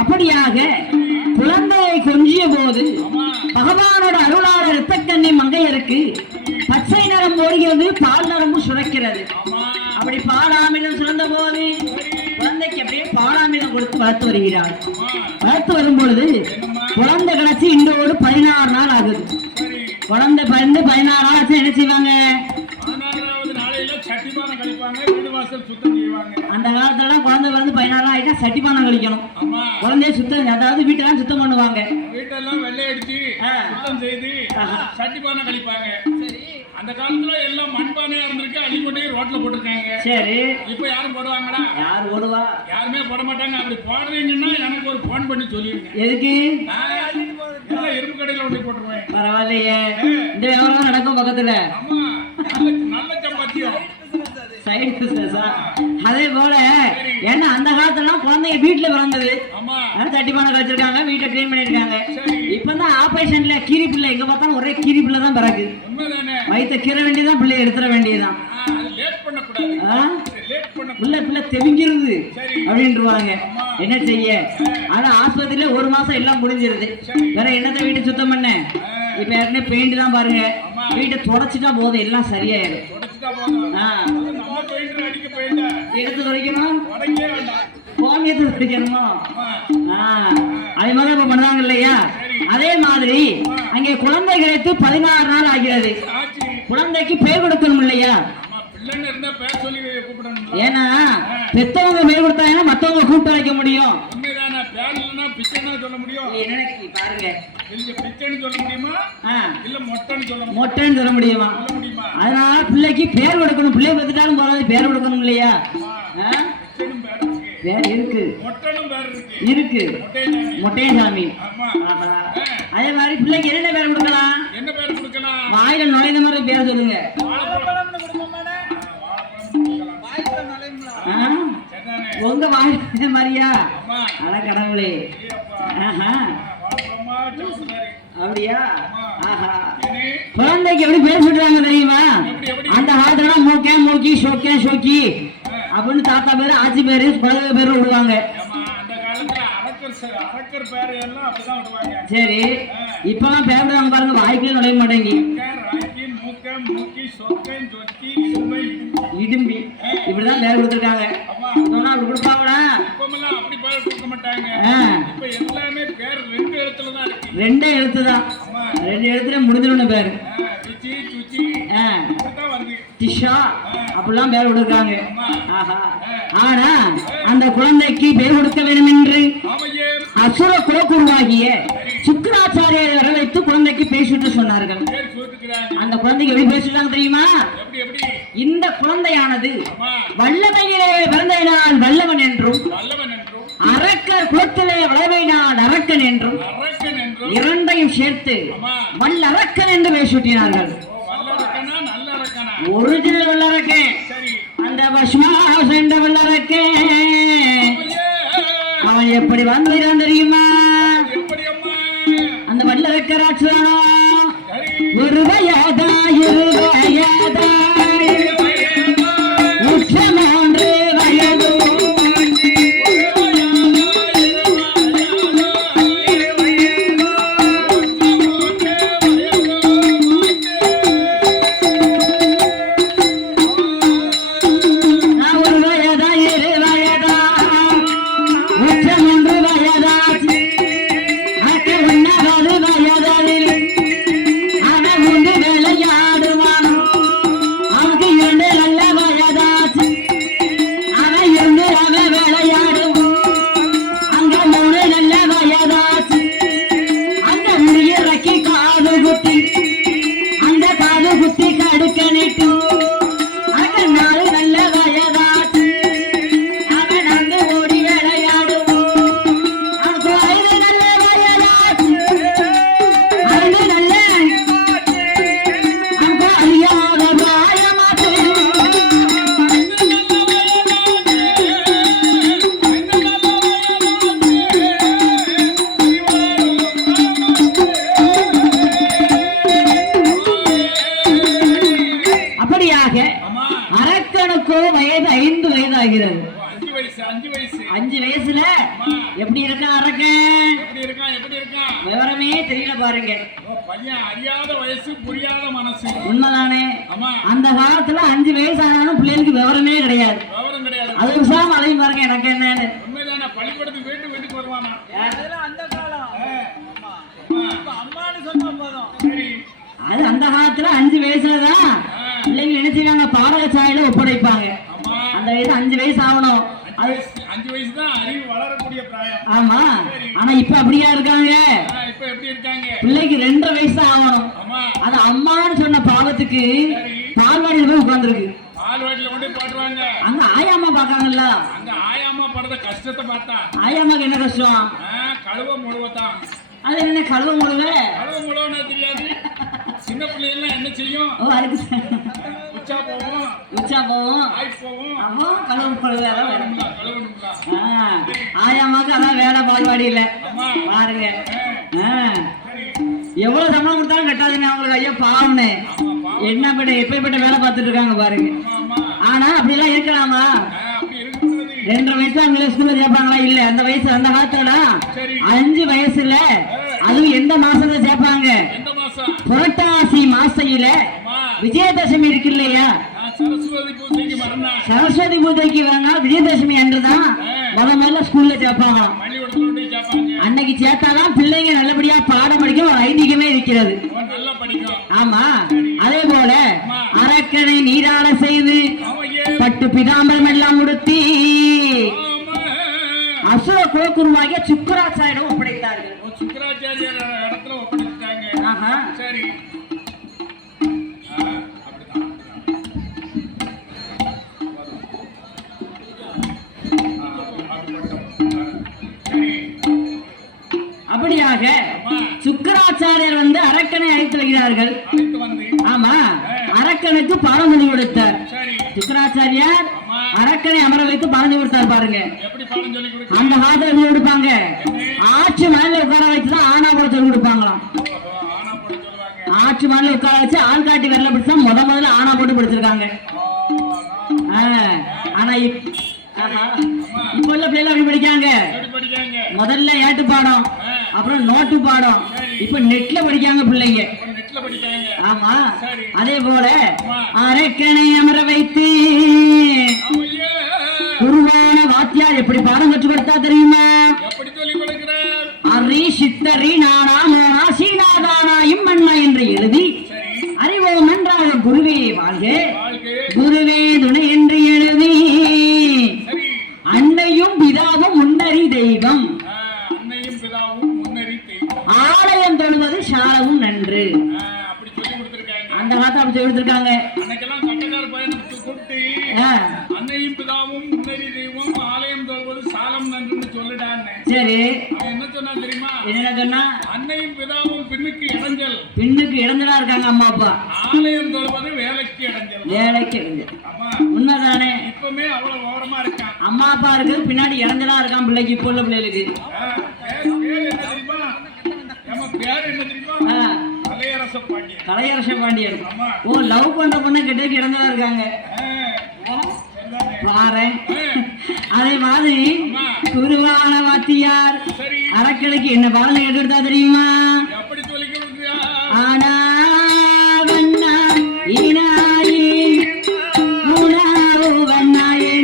அப்படியாக குழந்தையை கொஞ்சிய போது பகவானோட அருளாள இரத்தக்கண்ணி மங்கையருக்கு பச்சை நிறம் ஓடுகிறது, பால் நரம்பு சுரக்கிறது. அப்படி பாலாமிலம் சுரந்த போது குழந்தைக்கு அப்படியே பாலாமிலம் கொடுத்து வளர்த்து வருகிறார். வளர்த்து வரும் பொழுது குழந்தை கிடைச்சி இன்றோடு 16 நாள் ஆகுது. சரி. குழந்தை பிறந்து 16 நாள் ஆச்சு. என்ன செய்வாங்க? 16வது நாளையில சட்டிபானை கழிப்பாங்க, வீடு வாசல் சுத்தம் செய்வாங்க. அந்த காலத்துல குழந்தை பிறந்து 16 நாள் ஆயிட்டா சட்டிப்பானை கழிக்கணும். அம்மா. குழந்தைய சுத்தம், அதாவது வீட்டெல்லாம் சுத்தம் பண்ணுவாங்க. வீட்டெல்லாம் வெள்ளை அடிச்சு சுத்தம் செய்து சட்டிபானை கழிப்பாங்க. அந்த காலத்துல எல்லாம் மண்பானையா இருந்திருக்கு, அள்ளி கொண்டு ரோட்ல போட்டிருக்காங்க. சரி, இப்ப யாரும் போடுவாங்களா? யார் ஓடுவா? யாருமே போட மாட்டாங்க. அப்படி போடுறீங்கன்னா எனக்கு ஒரு போன் பண்ணி சொல்லிருங்க. எதுக்கு? எல்லாம் இரும்பு கடையில ஒண்ணு போட்டுருவேன். பரவாயில்லையே, இந்த விவரம் நடக்கும் பக்கத்துல. அம்மா நல்ல நல்ல சப்பாத்தியம். சைடு பிசினஸா? அதே போல ஏன்னா அந்த காலத்துல குழந்தைங்க வீட்டுல பிறந்தது, அம்மா. சட்டிப்பானை கழிச்சிருக்காங்க, வீட்டை கிளீன் பண்ணிருக்காங்க. சரி. இப்பதான் ஆபரேஷன்ல கீரி பிள்ளை எங்க பார்த்தாலும் ஒரே கீரி பிள்ளை தான் பிறகு. உண்மைதானே? வயிற்ற கீற வேண்டியதான், பிள்ளை எடுத்துட வேண்டியதுதான். அது லேட் பண்ணக்கூடாது. லேட் பண்ண பிள்ளை தெவிங்கிருது சரி. அப்படின்ட்டுருவாங்க. என்ன செய்ய? ஆனா ஆஸ்பத்திரியில 1 மாசம் எல்லாம் முடிஞ்சிருது. வேற என்னத்தை வீட்டை சுத்தம் பண்ண? இப்ப ஏற்கனவே பெயிண்ட் தான் பாருங்க, வீட்டை தொடச்சிட்டா போதும், எல்லாம் சரியாயிடும். உடைச்சுட்டா போதும். நம்ம பெயிண்டர் அடிக்க பெயிண்டா எடுத்து துடைக்கணும், உடைக்கவே வேண்டாம். கோமியத்தை துடைக்கணுமா? அம்மா. அதே மாதிரி இப்ப பண்ணுவாங்க இல்லையா? அதே மாதிரி அங்கே குழந்தை கிடைத்து 16 நாள் ஆகிறது. ஆச்சு. குழந்தைக்கு பெயர் கொடுக்கணும் இல்லையா? அம்மா பிள்ளைன்னு இருந்தா பேர் சொல்லி கூப்பிடணும். ஏன்னா பெத்தவங்க பேர் கொடுத்தாங்கன்னா மத்தவங்க கூப்பிட்டு வைக்க முடியும். உண்மைதானே? பேர் இல்லைன்னா பிச்சைன்னு சொல்ல முடியும். என்னன்னு பாருங்க, இல்ல பிச்சைன்னு சொல்ல முடியுமா? இல்ல மொட்டைன்னு சொல்ல முடியுமா? மொட்டைன்னு சொல்ல முடியுமா? சொல்ல முடியுமா? அதனால பிள்ளைக்கு பேர் கொடுக்கணும். பிள்ளை பெற்றுட்டாலும் போறாது, பேர் கொடுக்கணும் இல்லையா? பிச்சைன்னு பேர் இருக்கு, பேர் இருக்கு, மொட்டைன்னு பேர் இருக்கு. இருக்கு, மொட்டையசாமி. மொட்டையசாமி. ஆமா. அதே மாதிரி பிள்ளைக்கு என்னென்ன பேர் கொடுக்கலாம்? என்ன பேர் கொடுக்கலாம்? வாயில நுழைந்த மாதிரி பேர் சொல்லுங்க. வாழைப்பழம்னு கொடுப்போமாடா? வாழைப்பழம் கொடுக்கலாம். வாயில நுழையும்ல. சரிதானே? உங்க வாயில மாதிரியா? ஆமா. அட கடவுளே. ஆஹா. வாழைப்பழமா சாப்பிடுறாரு. அப்படியா? ஆஹா. இனி குழந்தைக்கு எப்படி பேர் சொல்றாங்க தெரியுமா? எப்படி? அந்த காலத்துல மூக்கே மூக்கி சோக்கே சோக்கி அப்படின்னு தாத்தா பேரு ஆச்சி பேரு குழந்தை பேரு விடுவாங்க. ஆமா, அந்த காலத்துல அரக்கர் பேர் எல்லாம் அப்படிதான் விடுவாங்க. சரி, இப்பெல்லாம் பேர் விடுவாங்க பாருங்க, வாய்க்குள்ள நுழைய மாட்டேங்கி. ராக்கி மூக்க மூக்கி சொக்கன் சொக்கி இடுமை இடும்பி இப்படிதான் பேர் கொடுத்துருக்காங்க. சொன்னா அப்படி கொடுப்பாங்களா? இப்பமெல்லாம் அப்படி பேர் கொடுக்க மாட்டாங்க. இப்ப எல்லாமே பேர் 2 எழுத்துல தான் இருக்கு. 2 எழுத்து தான். 2 எழுத்துல முடிஞ்சிடணும் பேரு. ருச்சி சுச்சி அப்படிதான் வருது. திஷா அப்படிலாம் பேர் கொடுக்குறாங்க. ஆஹா. ஆனா அந்த குழந்தைக்கு பேர் கொடுக்க வேண்டும் என்று அசுர குலக்குருவாகிய சுக்கிராச்சாரியரை வர வைத்து குழந்தைக்கு பேசிட்டு சொன்னார்கள். அந்த குழந்தைக்கு எப்படி பேசிட்டாங்க தெரியுமா? இந்த குழந்தையானது வல்லமையிலே பிறந்ததினால் வல்லவன் என்றும் அரக்கர் குலத்திலே விளைவினால் அரக்கன் என்றும் இரண்டையும் சேர்த்து வல்லரக்கன் என்று பேசிட்டினார்கள். ஒரிஜினல் வல்லரக்கன், அந்த பஸ்மா சென்ற வல்லரக்கன் அவன் எப்படி வந்துறான் தெரியுமா? அந்த வல்லரக்க ராட்சசனா ஒரு வயதா இருவயதா உச்சமூன்று வயது அரக்கனுக்கோ வயது 5 வயது ஆகிறது. 5 வயசுல எப்படி இருக்கான் அரக்கன்? விவரமே தெரியல பாருங்க. அறியாத வயசு, புரியாத மனசு. உண்மைதானே? அந்த காலத்துல 5 வயசு ஆனாலும் பிள்ளைகளுக்கு விவரமே கிடையாது. அது விசாம அலையும் பாருங்க எனக்கு என்னன்னு. உண்மைதானே? பள்ளிக்கூடத்துக்கு வீட்டுக்கு வருவானா? அந்த காலம் அம்மானு சொன்னா போதும். அது அந்த காலத்துல 5 வயசுலதான் பிள்ளைங்க என்ன செய்வாங்க, பாடசாலையில ஒப்படைப்பாங்க. அந்த வயசு 5 வயசு ஆகணும். 5 வயசு தான் அறிவு வளரக்கூடிய பிராயம். ஆமா. ஆனா இப்ப அப்படியா இருக்காங்க? இப்ப எப்படி இருக்காங்க? பிள்ளைக்கு 2.5 வயசு ஆகணும். அது அம்மான்னு சொன்ன பாவத்துக்கு பால்வாடியில போய் உட்கார்ந்துருக்கு. பால்வாடியில கொண்டு போடுவாங்க. அங்க ஆயாமா பாக்காங்கல்ல. அங்க ஆயாமா படுற கஷ்டத்தை பார்த்தா ஆயாமாக்கு என்ன கஷ்டம்? கழுவ முழுவதான். அது என்ன கழுவ முழுவ? கழுவ முழுவனா தெரியாது. சின்ன பிள்ளைகள் என்ன செய்யும்? உச்சா போவோம், ஆய் போவோம். அப்போ கழுவ முழுவ கழுவணும்ல. ஆயாமாக்கு அதான் வேலை பால்வாடி இல்ல பாருங்க. எவ்வளவு சம்பளம் கொடுத்தாலும் கட்டாதுங்க அவங்களுக்கு. ஐயா பாவம்னு என்ன பண்ண எப்பேற்பட்ட வேலை பார்த்துட்டு இருக்காங்க பாருங்க. ஆனா அப்படி எல்லாம் இருக்கலாமா? 2.5 வயசுல அங்க ஸ்கூல்ல சேர்ப்பாங்களா? இல்ல. அந்த வயசு அந்த காலத்துல 5 வயசுல அதுவும் எந்த மாசத்துல சேர்ப்பாங்க? புரட்டாசி மாசையில விஜயதசமி இருக்கு இல்லையா? சரஸ்வதி பூஜைக்கு வேணா விஜயதசமி அன்றுதான் முதல்ல ஸ்கூல்ல சேர்ப்பாங்க. அன்னைக்கு சேர்த்தாதான் பிள்ளைங்க நல்லபடியா பாடம் படிக்க ஒரு ஐதீகமே இருக்கிறது. ஆமா. அதே போல அரக்கனை நீராட செய்து பட்டு பிதாம்பரம் எல்லாம் உடுத்தி குலகுருவாகிய சுக்கராச்சாரியிடம் ஒப்படைத்தார்கள். சுக்கராச்சாரியர் இடத்துல ஒப்படைச்சிட்டாங்க. ஆஹா. சரி. அப்படியாக சுக்கராச்சாரியர் வந்து அரக்கனை அழைத்து வருகிறார்கள். ஆமா, அரக்கனுக்கு பாடம் சொல்லி கொடுத்தார். சுக்கராச்சாரியார் அரக்கனை அமர வைத்து பாடம் கொடுத்தார். பாருங்க அந்த காலத்துல சொல்லி கொடுப்பாங்க. ஆட்சி மேல உட்கார வச்சுதான் ஆனா கூட சொல்லி கொடுப்பாங்களாம். ஆட்சி மேல உட்கார வச்சு ஆள் காட்டி வரல பிடிச்சா முதல்ல ஆனா போட்டு படிச்சிருக்காங்க. ஆனா இப்ப உள்ள பிள்ளைல அப்படி படிக்காங்க. முதல்ல ஏட்டு பாடம், அப்புறம் நோட்டு பாடம், இப்ப நெட்ல படிக்காங்க பிள்ளைங்க. ஆமா, அதே போல அரக்கனை அமர வைத்து குருவான வாத்தியார் எப்படி பாடம் கற்றுக் கொடுத்தா தெரியுமா? அரி சித்தரி நானா மோனா சீனாதானா இம்மண்ணா என்று எழுதி அறிவோம் என்றாக குருவே வாழ்க குருவே துணை என்று எழுதி அன்னையும் பிதாவும் முன்னறி தெய்வம் ஆலயம் தொழுவது சாலவும் நன்று. அந்த காலத்தை அப்படி சொல்லி கொடுத்திருக்காங்க. அன்னையும் பிதாவும் முன்னறி தெய்வம் ஆலயம் தொழுவது சாலம் நன்றுன்னு சொல்லிட்டாங்க. சரி, என்ன சொன்னா தெரியுமா? என்ன சொன்னா? அன்னையும் பிதாவும் பின்னுக்கு இடைஞ்சல். பின்னுக்கு இடைஞ்சலா இருக்காங்க அம்மா அப்பா. ஆலயம் தொழுவது வேலைக்கு இடைஞ்சல். வேலைக்கு இடைஞ்சல். உண்மைதானே? இப்பவுமே அவ்வளவு ஓரமா இருக்கான். அம்மா அப்பா இருக்குது, பின்னாடி இடைஞ்சலா இருக்கான் பிள்ளைக்கு. இப்போ உள்ள பிள்ளைகளுக்கு பேர் என்ன தெரியுமா? கலையரச பாண்டியன். ஓ, லவ் பண்ற பொண்ணு கிட்ட இடைஞ்சலா இருக்காங்க பாரு. அதே மாதிரி குருவான வாத்தியார் அரக்கனுக்கு என்ன பாடம் எடுத்தா தெரியுமா? ஆனா வண்ணா ஈனாயி உணவு வண்ணாயே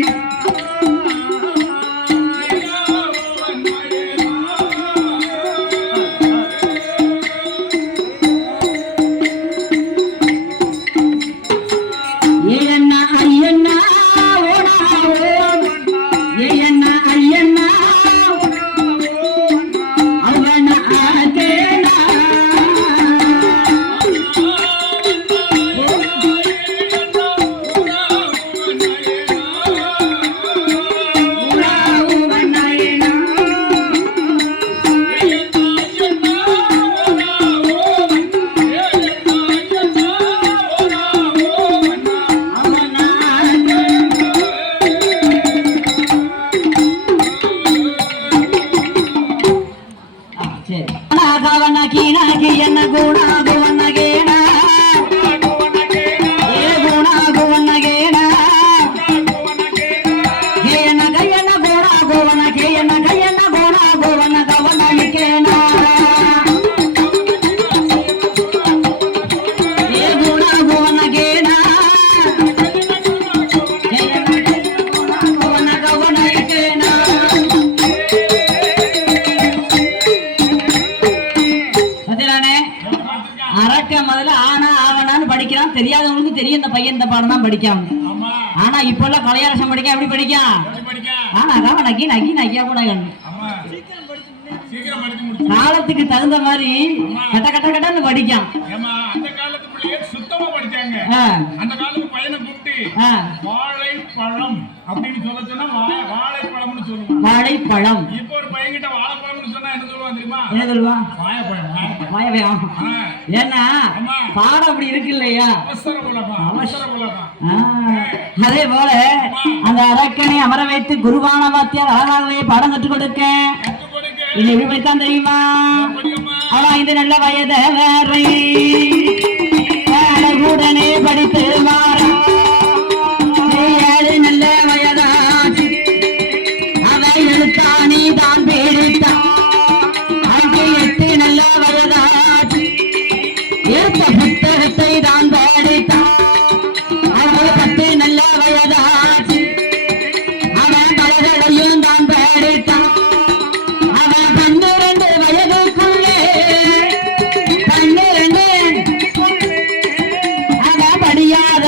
தெரியாதவங்களுக்கு தெரியும் இந்த பையன் இந்த பாடம் தான் படிக்காம. ஆனா இப்ப எல்லாம் கலையரசம் படிக்க எப்படி படிக்கான்? ஆனா நக்கி நக்கி நக்கியா கூட காலத்துக்கு தகுந்த மாதிரி கட்ட கட்ட கட்டன்னு படிக்கான். அந்த காலத்து பையனை கூப்பிட்டு வாழைப்பழம் அப்படின்னு சொல்ல சொன்னா வாழைப்பழம்னு சொல்லுவான். வாழைப்பழம். இப்போ ஒரு பையன் கிட்ட வாழைப்பழம்னு சொன்னா என்ன சொல்லுவான் தெரியுமா? என்ன சொல்லுவான்? வாழைப்பழம். ஏன்னா பாடம் அப்படி இருக்கு இல்லையா? அவசர உலகம். அதே போல அந்த அரக்கனை அமர வைத்து குருவான வாத்தியார் அழகாகவே பாடம் கற்றுக் கொடுக்க இது எப்படி படித்தான் தெரியுமா? ஆனா இது நல்ல வயது வேறை உடனே படித்து மாறா நல்ல வயதாச்சு அவை எழுத்தானி தான் பேரித்தான் 8 நல்ல வயதாச்சு ஏற்ற புத்தகத்தை தான் படித்தான் அவன் 10 நல்ல வயதாச்சு அவன் பலகளையும் தான் படித்தான் அவன் 12 வயதுக்குள்ளே 12 அவன் படியாத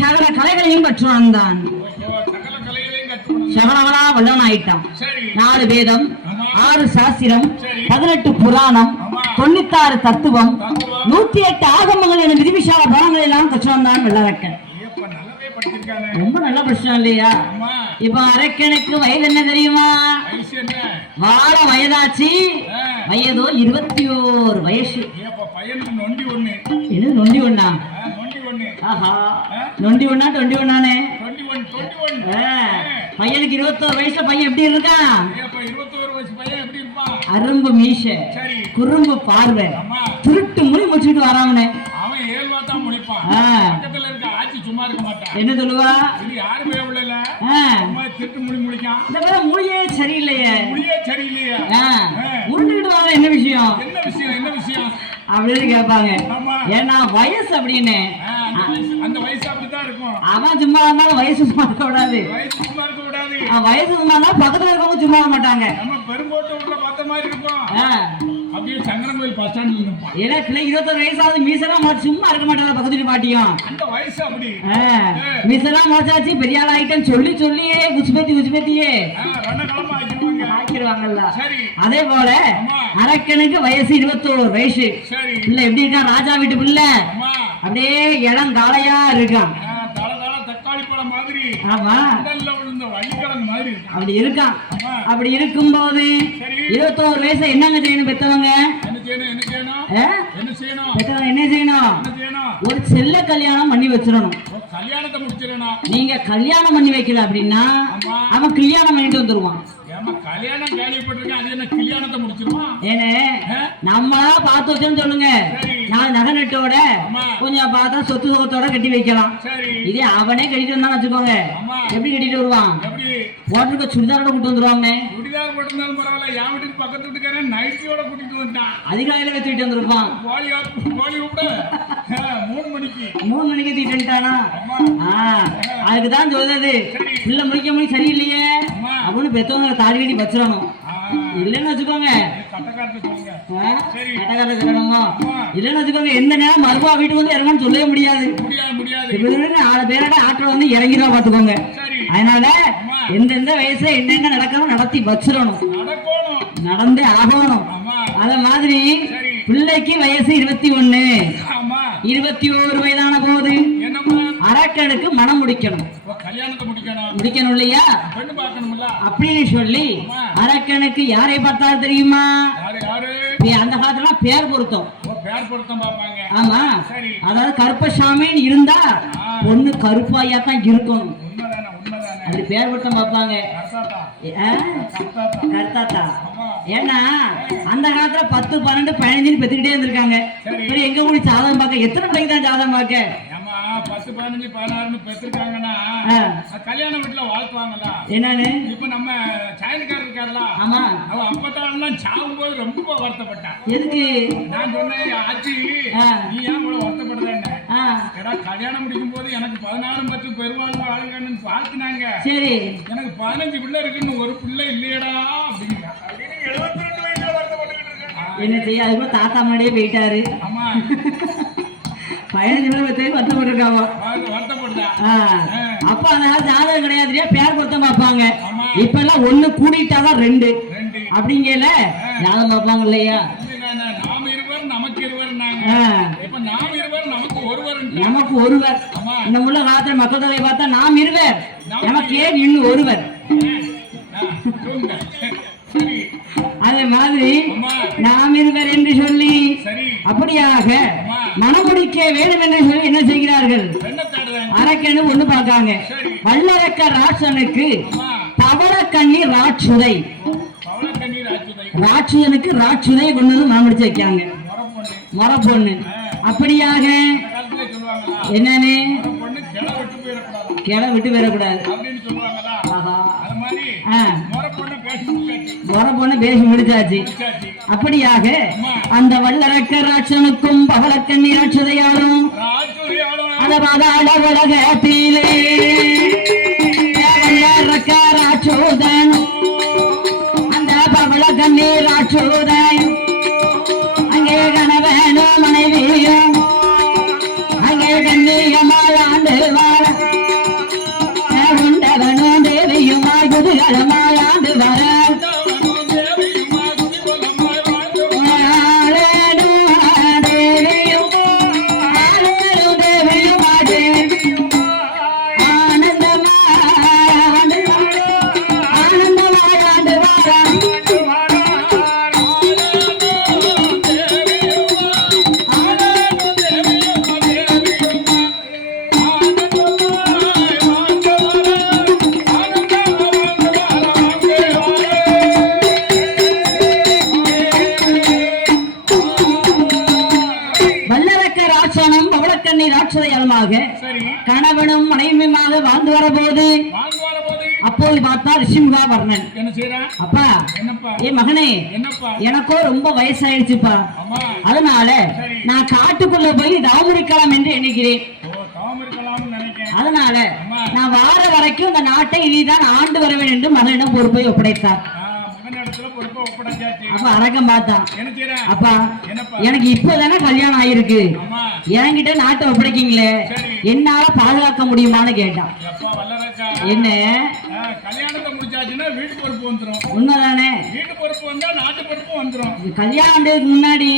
சகல கலைகளையும் கற்றுணர்ந்தான். சகல கலைகளையும் கற்றுக்கணும். சகலவனா வல்லவன் ஆயிட்டான். சரி 4 வேதம், 6 சாஸ்திரம், சரி. 18 புராணம், ஆமா. 96 தத்துவம், தத்துவம். 108 ஆகமங்கள் என விதிவிசால பலங்கள் எல்லாம் கற்றுவந்தான் வெள்ளரக்கன். ஏப்பா நல்லாவே படிச்சிருக்கானே. ரொம்ப நல்லா படிச்சான் இல்லையா? அம்மா இப்ப அரக்கனுக்கு வயது என்ன தெரியுமா? வயசு என்ன? வாழ வயதாச்சு. ஆ. வயதோ 21 வயசு. ஏப்பா பையனுக்கு நொண்டி ஒண்ணு. இது நொண்டி ஒண்ணா? நொண்டி ஒண்ணு. ஆஹா, நொண்டி ஒண்ணா 21 21. பையனுக்கு 21 வயசுல பையன் எப்படி இருக்கான்? ஏப்பா 21 வயசு பையன் எப்படி இருப்பான்? அரும்பு மீசை, சரி. குறும்பு பார்வை, அம்மா திருட்டு முடி முடிச்சுட்டு வராமனே. அவன் ஏழ்வா தான் முடிப்பான். ஆ. பக்கத்துல இருக்க ஆட்சி சும்மா இருக்க மாட்டான். என்ன சொல்லுவா? இது யாருமே உள்ளல. ஆ, அம்மா திட்டு முடிக்கான். இந்த பேர மொழியே சரியில்லையே. முடியே சரியில்லையா? உருண்டுகிட்டு வர என்ன விஷயம் என்ன விஷயம்? என்ன விஷயம்? அப்படின்னு கேட்பாங்க. ஆமா. ஏன்னா வயசு அப்படின்னு. அந்த வயசு அப்படித்தான் இருக்கும். அவன் சும்மா இருந்தாலும் வயசு சும்மா இருக்க கூடாது. வயசு சும்மா இருக்க கூடாது. வயசு சும்மா இருந்தாலும் பக்கத்துல இருக்கவங்க சும்மா இருக்க மாட்டாங்க. நம்ம பெரும்போட்டு உள்ள பார்த்த மாதிரி இருக்கும். ஆ, அப்படியே சங்கரன் கோயில் பஸ் ஸ்டாண்ட்ல நிற்பான். ஏன்னா பிள்ளை 21 வயசாவது மீசெல்லாம் முளைச்சு சும்மா இருக்க மாட்டாங்க பக்கத்துல பாட்டியும். அந்த வயசு அப்படி. மீசெல்லாம் முளைச்சாச்சு பெரிய ஆள் ஆயிட்டம் சொல்லி சொல்லியே குசுபேத்தியே ரணகளமா ஆக்கிடுவாங்க. ஆக்கிடுவாங்கல்ல. சரி. அதே போல ஆமா. அரக்கனுக்கு வயசு 21 வயசு. சரி. பிள்ளை எப்படி இருக்கான்? ராஜா வீட்டு பிள்ளை. அம்மா அப்படியே இளம் காளையா இருக்கான். தல தல தக்காளி பழம் மாதிரி. ஆமா, உடல்ல விழுந்த வள்ளிக்கிழங்கு மாதிரி இருக்கும். அப்படி இருக்கான். ஆமா. அப்படி இருக்கும்போது சரி. 21 வயசு என்னங்க செய்யணும் பெத்தவங்க? என்ன செய்யணும்? என்ன செய்யணும்? ஆ? என்ன செய்யணும்? பெத்தவங்க என்ன செய்யணும்? என்ன செய்யணும்? ஒரு செல்ல கல்யாணம் பண்ணி வச்சிடணும். ஒரு கல்யாணத்தை முடிச்சிடணும். நீங்க கல்யாணம் பண்ணி வைக்கல அப்படின்னா ஆமா. அவன் கல்யாணம் பண்ணிட்டு வந்துருவான். ஏமா கல்யாணம் கேள்விப்பட்டிருக்கேன். அது என்ன கல்யாணத்தை முடிச்சிருவான்? ஏனே நம்மளா பார்த்து வச்சோன்னு சொல்லுங்க. சரி. 4 நகை நட்டோட ஆமா. கொஞ்சம் பார்த்தா சொத்து சுகத்தோட கட்டி வைக்கலாம். சரி. இதே அவனே கட்டிட்டு வந்தான்னு வச்சுக்கோங்க. ஆமா. எப்படி கட்டிட்டு வருவான்? எப்படி? போட்டிருக்க சுடிதாரோட கூட்டு வந்துருவாங்க. குடிதார் போட்டிருந்தாலும் பரவாயில்ல. என் வீட்டுக்கு பக்கத்து வீட்டுக்காரன் நைட்டியோட கூட்டிட்டு வந்துட்டான். அதிகாலையில வச்சுக்கிட்டு வந்திருப்பான். கோழி கூப்பிட 3 மணிக்கு 3 மணிக்கு தீட்டானா? ஆமா. அதுக்கு தான் சொல்றது. சரி. பிள்ளை முடிக்க முடியும் சரியில்லையே ஆமா. அப்படின்னு பெத்தவங்க தாடி கட்டி வச்சிடணும். ஆ, இல்லைன்னு வச்சுக்கோங்க. கட்டக்காரத்தை சொல்லுங்க. சரி. கட்டக்காரத்தை சொல்லணுமா? ஆமா. இல்லைன்னு வச்சுக்கோங்க. எந்த நேரம் மறுபா வீட்டுக்கு வந்து இறங்கன்னு சொல்லவே முடியாது. முடியாது. 4 பேரோட ஆட்டோ வந்து இறங்கிதான் பாத்துக்கோங்க. சரி. அதனால ஆமா. எந்தெந்த வயசுல என்னென்ன நடக்கணும் நடத்தி வச்சிடணும். நடக்கணும். நடந்தே ஆகணும். ஆமா. அத மாதிரி சரி. பிள்ளைக்கு வயசு 21. ஆமா. 21 வயதான போது என்னம்மா? அரக்கனுக்கு மனம் முடிக்கணும். கல்யாணத்தை முடிக்கணும் இல்லையா? பெண்ணு பார்க்கணும்ல அப்படின்னு சொல்லி ஆமா. அரக்கனுக்கு யாரை பார்த்தாலும் தெரியுமா? யாரு? அந்த காலத்துல பேர் பொருத்தம். பேர் பொருத்தம் பார்ப்பாங்க. ஆமா. சரி. அதாவது கருப்பசாமின்னு இருந்தா பொண்ணு கருப்பாயா தான் இருக்கணும். உண்மைதானே. அப்படி பேர் பொருத்தம் பார்ப்பாங்க. கர்த்தாத்தா. ஏன்னா அந்த காலத்துல 10, 12, 15 பெத்துக்கிட்டே இருந்திருக்காங்க. எங்க கூடி ஜாதகம் பார்க்க எத்தனை பிள்ளைங்க தான் ஜாதகம் பார்க்க? 10, 15, 16 பெற்றிருக்காங்கன்னா கல்யாண வீட்டுல வாழ்த்துவாங்களா? என்னன்னு இப்ப நம்ம சாயல்காரர் இருக்காருல, ஆமா, அவ அப்பத்தாலாம் சாகும் போது ரொம்ப வருத்தப்பட்டான். எதுக்கு? நான் சொன்னேன், ஆச்சி நீ ஏன் கூட வருத்தப்படுறேன்னு. கல்யாணம் முடிக்கும் போது எனக்கு 14 10 பெருமாள் ஆளுங்கன்னு வாழ்த்துனாங்க. சரி, எனக்கு 15 பிள்ளை இருக்குன்னு ஒரு பிள்ளை இல்லையடா அப்படின்னு 72 வயசுல வருத்தப்பட்டுக்கிட்டு இருக்கேன். என்ன செய்ய? அது கூட தாத்தா மாடியே போயிட்டாரு. ஆமா. 15 பிள்ளை வருத்தப்பட்டிருக்காங்க. அப்ப அந்த ஜாதகம் கிடையாது, பேர் பொருத்தம் பார்ப்பாங்க. இப்ப எல்லாம் 1 கூடிட்டாதான் 2 அப்படிங்கல ஜாதகம் பார்ப்பாங்க இல்லையா? நாம இருவர் நமக்கு இருவர். இப்ப நாம இருவர் நமக்கு ஒருவர். நமக்கு ஒருவர். இந்த உள்ள காலத்துல மக்கள் தொகை பார்த்தா நாம் இருவர், நமக்கு ஏன் இன்னும் ஒருவர். அதே மாதிரி நாம் இருவர் என்று சொல்லி அப்படியாக மனமுடிக்க வேண்டும் என்று சொல்லி என்ன செய்கிறார்கள்? அரக்கனு ஒண்ணு பார்க்காங்க. வல்லரக்க ராட்சனுக்கு பவளக்கண்ணி ராட்சுதை. ராட்சுதனுக்கு ராட்சுதை கொண்டு வந்து மனமுடிச்சு வைக்காங்க. முறை பொண்ணு. அப்படியாக என்னன்னு கிளை விட்டு போயிடக்கூடாது. முறை பொண்ணு பேசி முடிச்சாச்சு. அப்படியாக அந்த வல்லரக்க ராட்சனுக்கும் பவளக்கண்ணி ராட்சுதையாலும் அந்த பாதாள உலகத்திலே வல்லரக்க ராட்சுதன் அந்த பவளக்கண்ணி ராட்சுதன் அங்கே கணவனும் மனைவியும் அங்கே கண்ணியமால் ஆண்டு வாழ குடும்பமாக சரி கணவனும் மனைவியுமாக வாழ்ந்து வரபோது வாங்க வர போது அப்போது பார்த்தா ரிஷிமுகா வர்ணன் என்ன செய்யறான் அப்பா என்னப்பா ஏ மகனே என்னப்பா எனக்கோ ரொம்ப வயசாயிடுச்சுப்பா அம்மா அதனால சரி. நான் காட்டுக்குள்ள போய் தவமிருக்கலாம் என்று எண்ணுகிறேன் ஓ தாம இருக்கலாம்னு நினைக்கிறேன் அதனால அம்மா. நான் வார வரைக்கும் இந்த நாட்டை இனிதான் ஆண்டு வருவேன் என்று மகனிடம் பொறுப்பை ஒப்படைத்தார் மகன் இடத்துல பொறுப்பா ஒப்படைச்சாச்சு அப்ப அரக்கம் பார்த்தான் என்ன செய்யறேன் அப்பா என்னப்பா எனக்கு இப்பதானே கல்யாணம் ஆயிருக்கு அம்மா என்கிட்ட நாட்டை ஒப்படைக்கீங்களே சரி. என்னால பாதுகாக்க முடியுமான்னு கேட்டான் எப்பா வல்லரக்கா என்ன கல்யாணத்தை முடிச்சாச்சுன்னா வீட்டு பொறுப்பு வந்துரும் உண்மைதானே வீட்டு பொறுப்பு வந்தா நாட்டு பொறுப்பு வந்துரும் கல்யாணத்துக்கு முன்னாடி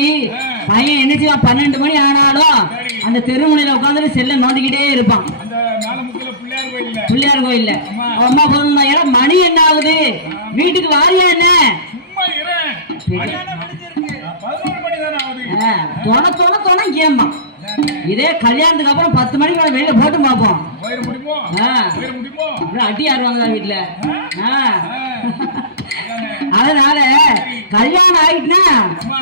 பையன் என்ன செய்வான் 12 மணி ஆனாலும் சரி. அந்த தெருமுனையில உட்காந்துட்டு செல்ல நோண்டிக்கிட்டே இருப்பான் அந்த மேல முக்குல பிள்ளையார் கோயில்ல பிள்ளையார் கோயில்ல அம்மா. அம்மா போதும் ஏன்னா மணி என்ன ஆகுது வீட்டுக்கு வாரியா என்ன சும்மா இறேன் 11 மணி தானே ஆகுது தொண ஏம்மா இதே கல்யாணத்துக்கு அப்புறம் 10 மணிக்கு மேல வெளியில போட்டு பார்ப்போம் போயிட முடியுமோ ஆ. போயிட முடியுமோ அப்புறம் அடி ஆடுவாங்க வீட்டுல அதானே. அதனால கல்யாணம் ஆயிட்டுனா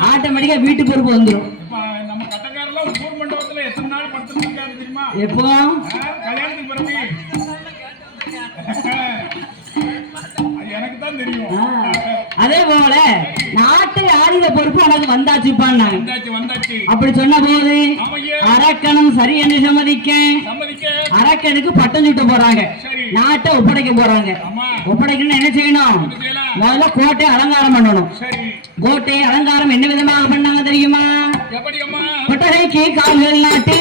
ஆட்டோமேட்டிக்கா வீட்டு பொறுப்பு வந்துடும் இப்ப நம்ம கட்டக்காரெல்லாம் ஊர் மண்டபத்துல எத்தனை நாள் படுத்துட்டு இருக்காரு தெரியுமா எப்போ கல்யாணத்துக்கு பிறகு அது எனக்கு தான் தெரியும் அதே போல நாட்டை ஆளுகிற பொறுப்பு உனக்கு வந்தாச்சுப்பான் வந்தாச்சு வந்தாச்சு அப்படி சொன்ன போது ஆமையா அரக்கனும் சரி என்று சம்மதிக்க சம்மதிக்க அரக்கனுக்கு பட்டம் சுட்ட போறாங்க சரி நாட்டை ஒப்படைக்க போறாங்க அம்மா ஒப்படைக்கணும்னு என்ன செய்யணும் என்ன செய்யலாம் முதல்ல கோட்டை அலங்காரம் பண்ணணும் சரி கோட்டை அலங்காரம் என்ன விதமாக பண்ணாங்க தெரியுமா எப்படி அம்மா கொட்டகைக்கு கால்கள் நாட்டி